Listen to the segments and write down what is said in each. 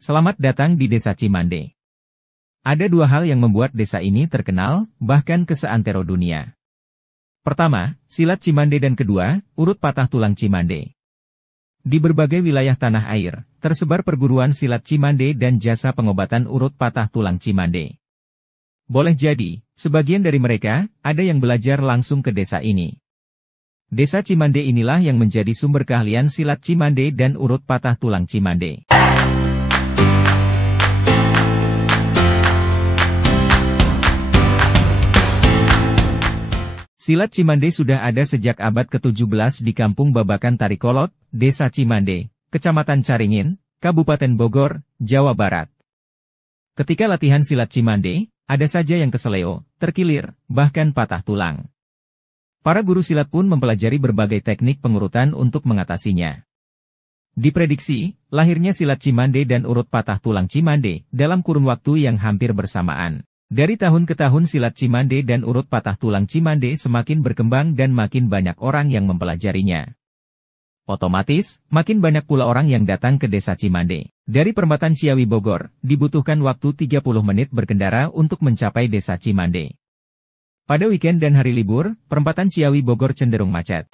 Selamat datang di Desa Cimande. Ada dua hal yang membuat desa ini terkenal, bahkan ke seantero dunia. Pertama, silat Cimande dan kedua, urut patah tulang Cimande. Di berbagai wilayah tanah air, tersebar perguruan silat Cimande dan jasa pengobatan urut patah tulang Cimande. Boleh jadi, sebagian dari mereka, ada yang belajar langsung ke desa ini. Desa Cimande inilah yang menjadi sumber keahlian silat Cimande dan urut patah tulang Cimande. Silat Cimande sudah ada sejak abad ke-17 di Kampung Babakan Tarikolot, Desa Cimande, Kecamatan Caringin, Kabupaten Bogor, Jawa Barat. Ketika latihan silat Cimande, ada saja yang keseleo, terkilir, bahkan patah tulang. Para guru silat pun mempelajari berbagai teknik pengurutan untuk mengatasinya. Diprediksi, lahirnya silat Cimande dan urut patah tulang Cimande dalam kurun waktu yang hampir bersamaan. Dari tahun ke tahun silat Cimande dan urut patah tulang Cimande semakin berkembang dan makin banyak orang yang mempelajarinya. Otomatis, makin banyak pula orang yang datang ke Desa Cimande. Dari Perempatan Ciawi Bogor, dibutuhkan waktu 30 menit berkendara untuk mencapai Desa Cimande. Pada weekend dan hari libur, Perempatan Ciawi Bogor cenderung macet.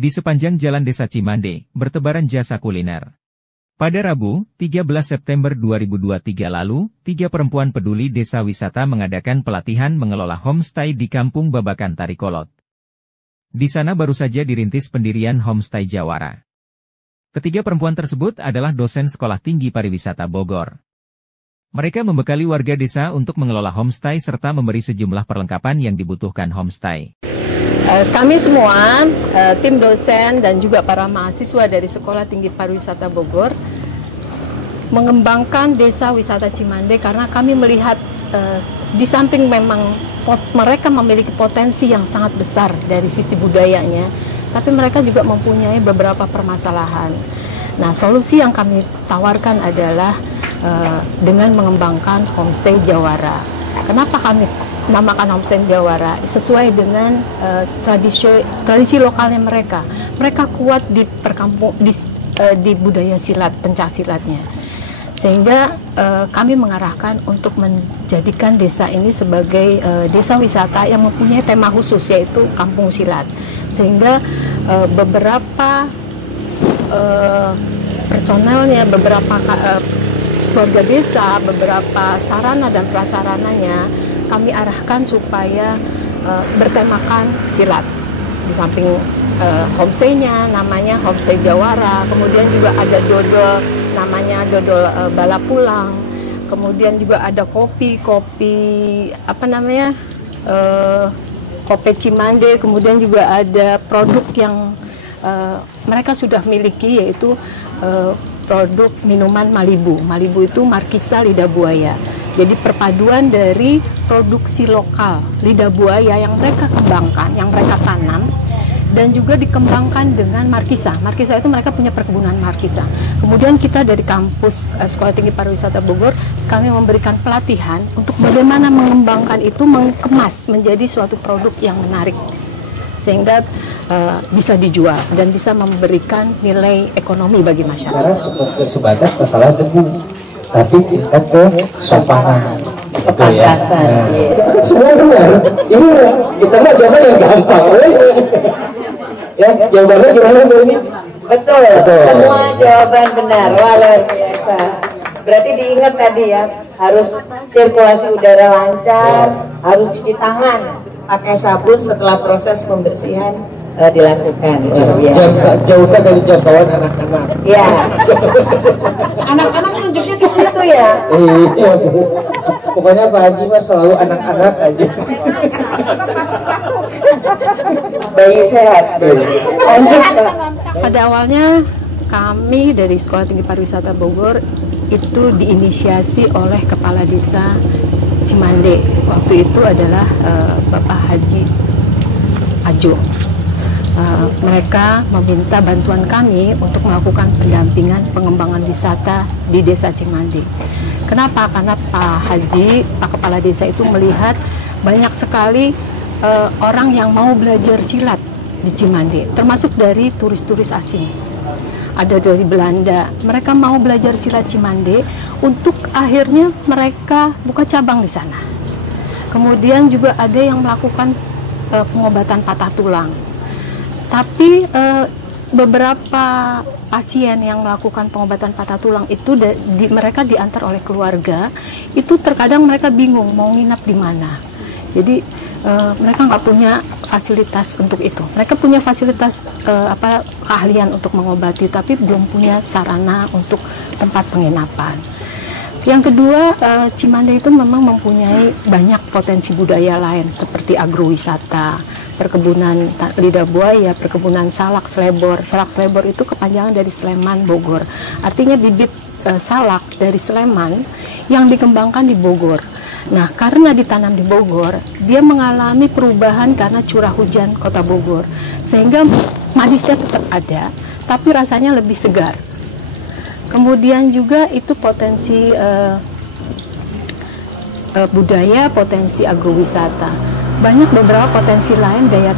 Di sepanjang jalan Desa Cimande, bertebaran jasa kuliner. Pada Rabu, 13 September 2023 lalu, 3 perempuan peduli desa wisata mengadakan pelatihan mengelola homestay di Kampung Babakan Tarikolot. Di sana baru saja dirintis pendirian Homestay Jawara. Ketiga perempuan tersebut adalah dosen Sekolah Tinggi Pariwisata Bogor. Mereka membekali warga desa untuk mengelola homestay serta memberi sejumlah perlengkapan yang dibutuhkan homestay. Kami semua, tim dosen dan juga para mahasiswa dari Sekolah Tinggi Pariwisata Bogor, mengembangkan desa wisata Cimande karena kami melihat di samping memang mereka memiliki potensi yang sangat besar dari sisi budayanya, tapi mereka juga mempunyai beberapa permasalahan. Nah, solusi yang kami tawarkan adalah dengan mengembangkan Homestay Jawara. Kenapa kami namakan Homestay Jawara? Sesuai dengan tradisi lokalnya mereka. Mereka kuat di di budaya silat, pencak silatnya. Sehingga kami mengarahkan untuk menjadikan desa ini sebagai desa wisata yang mempunyai tema khusus, yaitu Kampung Silat. Sehingga beberapa personelnya, beberapa keluarga desa, beberapa sarana dan prasarananya kami arahkan supaya bertemakan silat. Di samping homestay-nya namanya Homestay Jawara, kemudian juga ada dodol namanya dodol bala pulang, kemudian juga ada kopi Cimande, kemudian juga ada produk yang mereka sudah miliki, yaitu produk minuman Malibu. Malibu itu markisa lidah buaya. Jadi perpaduan dari produksi lokal lidah buaya yang mereka kembangkan, yang mereka tanam, dan juga dikembangkan dengan markisa. Markisa itu mereka punya perkebunan markisa. Kemudian kita dari kampus Sekolah Tinggi Pariwisata Bogor, kami memberikan pelatihan untuk bagaimana mengembangkan itu, mengemas menjadi suatu produk yang menarik, sehingga bisa dijual dan bisa memberikan nilai ekonomi bagi masyarakat. Karena sebatas masalah debu, tapi tingkat ke sopanan, kepantasan. Semua benar. Iya, kita mah jawaban yang gampang. Ya, jawabannya gimana Bu ini? Betul. Semua jawaban benar. Wah, luar biasa. Berarti diingat tadi ya, harus sirkulasi udara lancar, harus cuci tangan, pakai sabun setelah proses pembersihan dilakukan. Luar biasa. Jauhkan dari jangkauan anak-anak. Ya. Anak-anak tunjuknya ke situ ya. Iya, pokoknya Pak Haji mah selalu anak-anak aja. Bayi sehat. Lanjut, Pak. Pada awalnya kami dari Sekolah Tinggi Pariwisata Bogor itu diinisiasi oleh Kepala Desa Cimande. Waktu itu adalah Bapak Haji Ajo. Mereka meminta bantuan kami untuk melakukan pendampingan pengembangan wisata di Desa Cimande. Kenapa? Karena Pak Haji, Pak Kepala Desa itu melihat banyak sekali orang yang mau belajar silat di Cimande, termasuk dari turis-turis asing. Ada dari Belanda, mereka mau belajar silat Cimande untuk akhirnya mereka buka cabang di sana. Kemudian juga ada yang melakukan pengobatan patah tulang. Tapi beberapa pasien yang melakukan pengobatan patah tulang itu mereka diantar oleh keluarga, itu terkadang mereka bingung mau nginap di mana. Jadi mereka nggak punya fasilitas untuk itu. Mereka punya fasilitas keahlian untuk mengobati, tapi belum punya sarana untuk tempat penginapan. Yang kedua, Cimande itu memang mempunyai banyak potensi budaya lain seperti agrowisata, perkebunan lidah buaya, perkebunan salak Slebor. Salak Slebor itu kepanjangan dari Sleman, Bogor. Artinya bibit salak dari Sleman yang dikembangkan di Bogor. Nah, karena ditanam di Bogor, dia mengalami perubahan karena curah hujan kota Bogor, sehingga manisnya tetap ada, tapi rasanya lebih segar. Kemudian juga itu potensi budaya, potensi agrowisata. Banyak beberapa potensi lain daya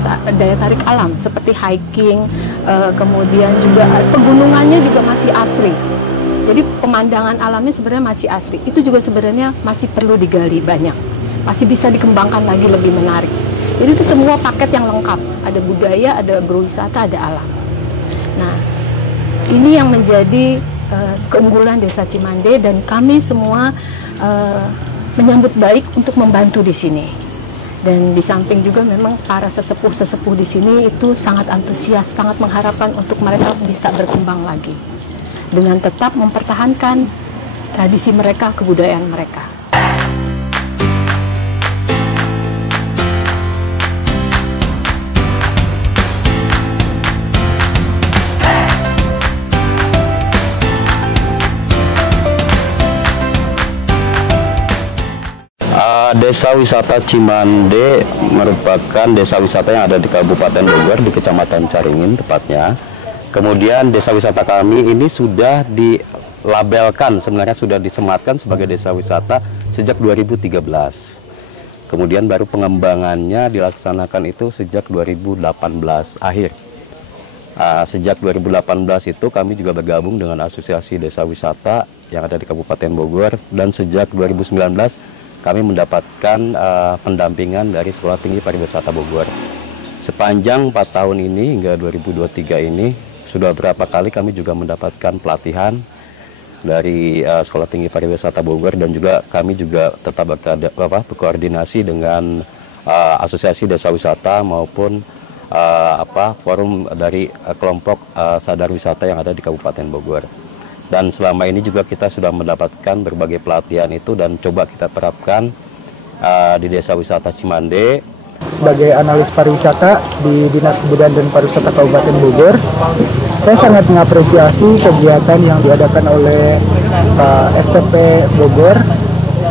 tarik alam seperti hiking, kemudian juga pegunungannya juga masih asri. Jadi pemandangan alamnya sebenarnya masih asri. Itu juga sebenarnya masih perlu digali banyak. Masih bisa dikembangkan lagi lebih menarik. Jadi itu semua paket yang lengkap. Ada budaya, ada agrowisata, ada alam. Nah, ini yang menjadi keunggulan Desa Cimande, dan kami semua menyambut baik untuk membantu di sini. Dan di samping juga memang para sesepuh-sesepuh di sini itu sangat antusias, sangat mengharapkan untuk mereka bisa berkembang lagi dengan tetap mempertahankan tradisi mereka, kebudayaan mereka. Desa wisata Cimande merupakan desa wisata yang ada di Kabupaten Bogor, di Kecamatan Caringin tepatnya. Kemudian desa wisata kami ini sudah dilabelkan, sebenarnya sudah disematkan sebagai desa wisata sejak 2013. Kemudian baru pengembangannya dilaksanakan itu sejak 2018 akhir. Sejak 2018 itu kami juga bergabung dengan Asosiasi Desa Wisata yang ada di Kabupaten Bogor, dan sejak 2019 kami mendapatkan pendampingan dari Sekolah Tinggi Pariwisata Bogor. Sepanjang 4 tahun ini hingga 2023 ini sudah berapa kali kami juga mendapatkan pelatihan dari Sekolah Tinggi Pariwisata Bogor, dan juga kami juga tetap berkoordinasi dengan Asosiasi Desa Wisata maupun forum dari kelompok sadar wisata yang ada di Kabupaten Bogor. Dan selama ini juga kita sudah mendapatkan berbagai pelatihan itu dan coba kita terapkan di Desa Wisata Cimande. Sebagai analis pariwisata di Dinas Kebudayaan dan Pariwisata Kabupaten Bogor, saya sangat mengapresiasi kegiatan yang diadakan oleh STP Bogor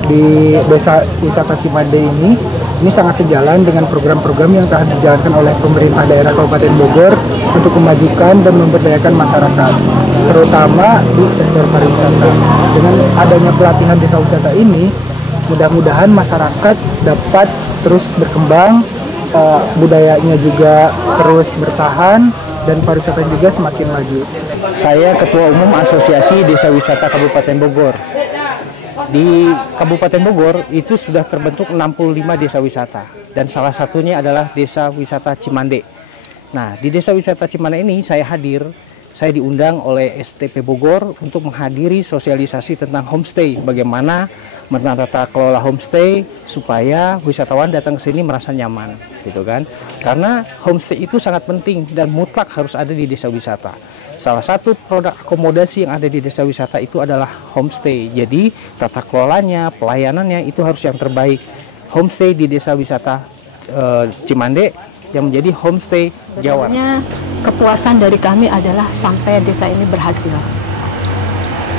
di Desa Wisata Cimande ini. Ini sangat sejalan dengan program-program yang telah dijalankan oleh pemerintah daerah Kabupaten Bogor untuk memajukan dan memberdayakan masyarakat, terutama di sektor pariwisata. Dengan adanya pelatihan desa wisata ini, mudah-mudahan masyarakat dapat terus berkembang, budayanya juga terus bertahan, dan pariwisata juga semakin maju. Saya Ketua Umum Asosiasi Desa Wisata Kabupaten Bogor. Di Kabupaten Bogor itu sudah terbentuk 65 desa wisata, dan salah satunya adalah Desa Wisata Cimande. Nah, di Desa Wisata Cimande ini saya diundang oleh STP Bogor untuk menghadiri sosialisasi tentang homestay, bagaimana menata kelola homestay supaya wisatawan datang ke sini merasa nyaman, gitu kan? Karena homestay itu sangat penting dan mutlak harus ada di desa wisata. Salah satu produk akomodasi yang ada di desa wisata itu adalah homestay. Jadi tata kelolanya, pelayanannya itu harus yang terbaik. Homestay di Desa Wisata Cimande yang menjadi homestay Jawa. Kepuasan dari kami adalah sampai desa ini berhasil.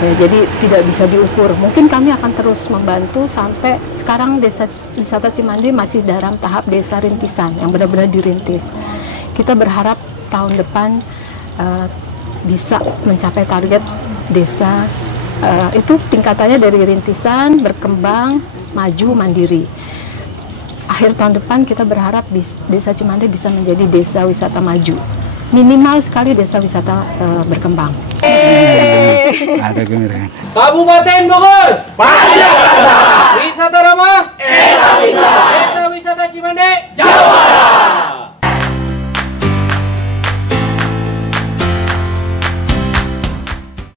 Ya, jadi tidak bisa diukur. Mungkin kami akan terus membantu sampai sekarang Desa Wisata Cimande masih dalam tahap desa rintisan yang benar-benar dirintis. Kita berharap tahun depan bisa mencapai target desa itu tingkatannya dari rintisan, berkembang, maju, mandiri. akhir tahun depan kita berharap Desa Cimande bisa menjadi desa wisata maju. Minimal sekali desa wisata berkembang. Kabupaten Bogor.